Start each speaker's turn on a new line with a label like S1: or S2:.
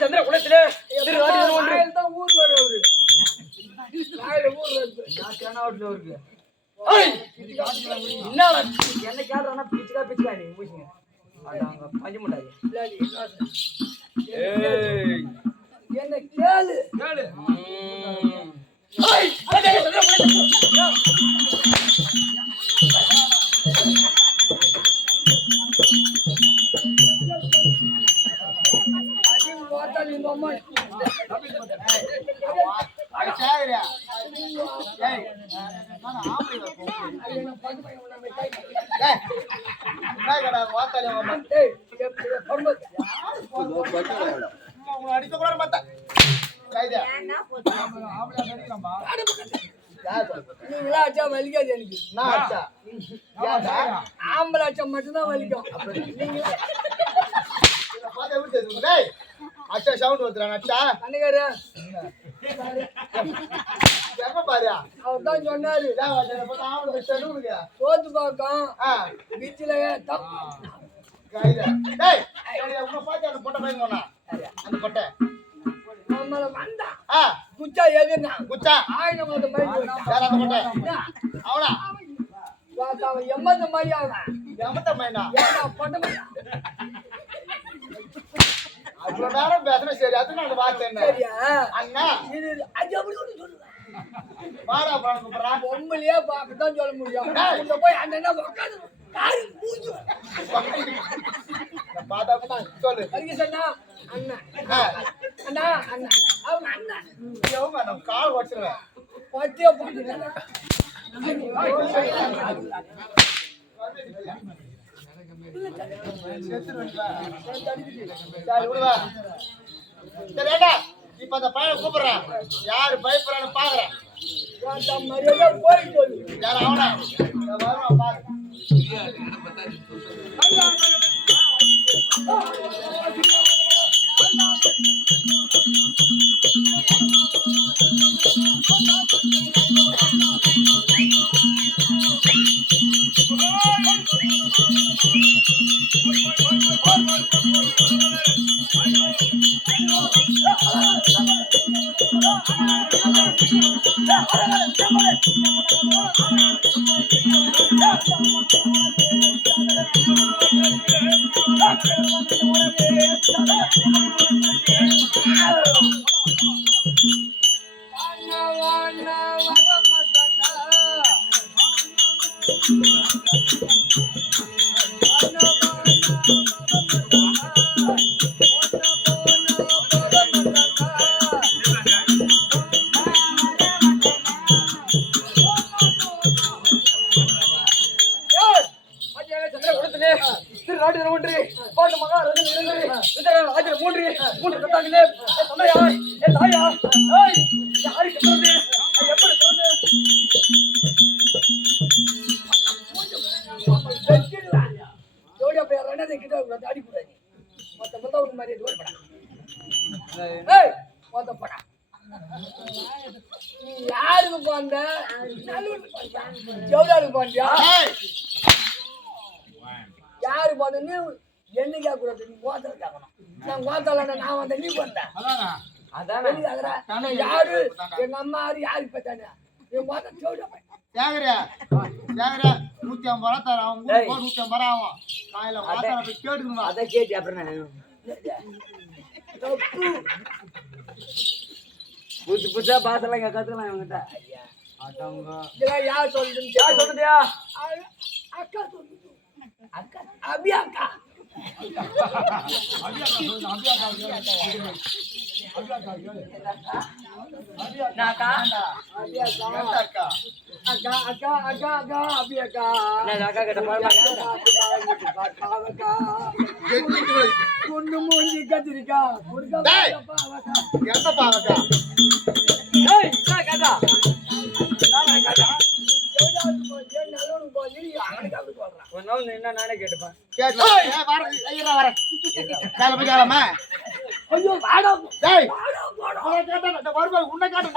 S1: சந்திர குலத்திலே
S2: ஊர் வரும் அவரு.
S1: என்ன கேக்குறானா பிச்சுக்கா பிச்சுக்கா நீ மூசிங்க அங்க பஞ்சு முட்டாய்
S2: அது என்ன பத்து பையன் உன்னை போய் நீங்களா எனக்கு ஆம்பளை அடிச்சா மட்டும்தான் வலிக்கும் நீங்களா அன்னைக்காரு அவர் தான் சொன்னாரு சோத்து பார்க்கும் பீச்சில் நம்மள வந்தா குச்சா எதுனா ஆயிரம் அந்த மாதிரி
S3: அவனா?
S2: மாதிரி அவன்
S3: எமத்த மைனா
S2: ஏன்னா பொட்ட பையன்.
S3: அவ்வளவு நேரம் பேசுறேன் சரி. அது நான் வார்த்தை என்ன?
S2: சரியா?
S3: அண்ணா.
S2: இது அது அப்படி ஒண்ணு சொல்லுவேன்
S3: வாடா கூப்பிடுறா
S2: பொம்பளையே பார்க்கத்தான் சொல்ல முடியும். உள்ள போய் அந்த என்ன உட்காந்து காரி மூஞ்சி
S3: பார்த்தா சொல்லு.
S2: வரைக்கும் சொன்னா அண்ணா. அண்ணா அண்ணா. அவன் அண்ணா.
S3: எவங்க நான் கால் வச்சிருவேன்
S2: பத்தியோ போட்டு
S3: சரி விடுவா சரி ஏண்டா இப்ப அந்த பையனை கூப்பிடுறேன் யாரு பயப்படுறான்னு பாக்குறேன்
S2: மரியாதை போய் சொல்லு
S3: யார் அவனா இந்த வருவான் பாரு
S2: அண்ணா அண்ணா வர மாட்டானா
S1: ஏய் மூன்று மூன்று கட்டாங்களே என் என்
S2: ஒரு தாடி கூடாது மொத்த மொத்தம் ஒரு மாதிரி ஜோடி படா ஏய். மொத்த படா நீ யாருக்கு போந்த ஜோடியாருக்கு போந்தியா யாரு போந்த நீ என்ன கேட்கக்கூடாது நீ கோத்தல கேட்கணும் நான் கோத்தல நான் வந்த நீ போந்த
S1: அதானே?
S2: யாரு? எங்க அம்மா யாரு? யாருக்கு பார்த்தானே என் கோத்த ஜோடியா
S3: சேகரியா சேகரியா நூத்தி ஐம்பது ரூபா தரேன். அவன். கூட நூத்தி ஐம்பது ரூபா ஆகும். காலையில வாசனை போய் கேட்டுக்கணும்?
S1: அதை கேட்டு அப்புறம் புதுசு புதுசா பாசெல்லாம் இங்க கத்துக்கலாம் இவங்கிட்ட. அடங்க
S2: இதெல்லாம் யார் சொல்லுதுன்னு
S1: யார் சொல்றதியா?
S2: அ- அக்கா சொல்லுது. அக்கா அபி அக்கா.
S1: நாக்கா
S2: அபி அக்கா
S3: அக்கா
S2: அக்கா அக்கா அக்கா அக்கா அபி அக்கா
S1: அக்கா கிட்ட பாருங்க
S2: பாவக்கா பொண்ணு மூஞ்சி கத்திரிக்கா கொடுக்க. பாவக்கா
S3: எந்த பாவக்கா
S2: அப்படி
S1: என்ன நானே கேட்டுப்பேன்
S3: கேட்டு வரேன்
S2: ஐயோ வாடா
S3: உன்னை கேட்டா